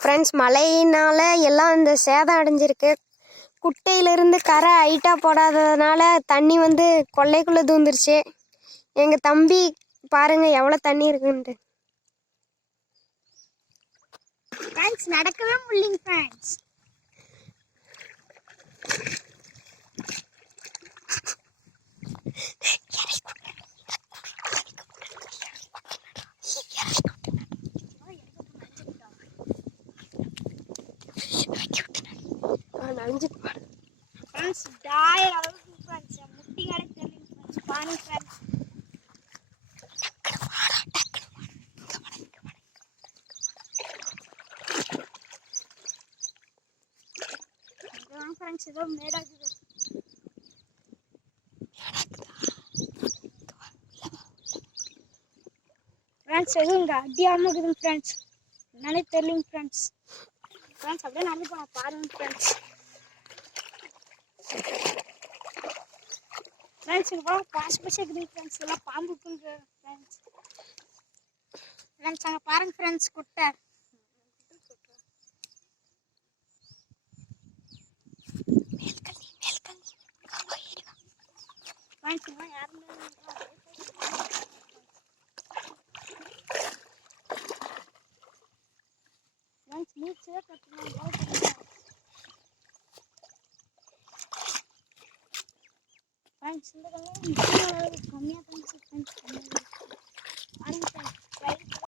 Friends, மழையினால எல்லாம் இந்த சேதம் அடைஞ்சிருக்கு. குட்டையிலிருந்து கரை ஹைட்டாக போடாததுனால தண்ணி வந்து கொல்லைக்குள்ளே தூந்துருச்சு. எங்கள் தம்பி பாருங்க எவ்வளோ தண்ணி இருக்குன்ட்டு. ஃப்ரெண்ட்ஸ், நடக்கவே முடியல ஃப்ரெண்ட்ஸ். நனைஞ்சிட்டு ஃப்ரெண்ட்ஸ், டாயர் அளவுக்கு ஃப்ரெண்ட்ஸ் முட்டி கடை தெரியல ஃப்ரெண்ட்ஸ். பானி ஃப்ரெண்ட்ஸ், ஃப்ரெண்ட்ஸ் ஏதோ மேடாகுது ஃப்ரெண்ட்ஸ். எதுவும் இங்கே அடியாமல் இருக்குதுங்க ஃப்ரெண்ட்ஸ். என்னன்னே தெரியலைங்க ஃப்ரெண்ட்ஸ். ஃப்ரெண்ட்ஸ் அப்படியே நடந்து போனால் பாருங்க ஃப்ரெண்ட்ஸ். ஃப்ரெண்ட்ஸ் இங்கே போனால் பாசி பாசி இருக்குதுங்க ஃப்ரெண்ட்ஸ். இதெல்லாம் பாம்பு இருக்குங்க ஃப்ரெண்ட்ஸ். ஃப்ரெண்ட்ஸ் அங்கே பாருங்க ஃப்ரெண்ட்ஸ், குட்டை. ஃப்ரெண்ட்ஸ் இதெல்லாம் யாருமே ஃப்ரெண்ட்ஸ் நீச்சலே கற்றுக்கலாம். ஃப்ரெண்ட்ஸ் இந்த கம்மியாக ஃப்ரெண்ட்ஸ்.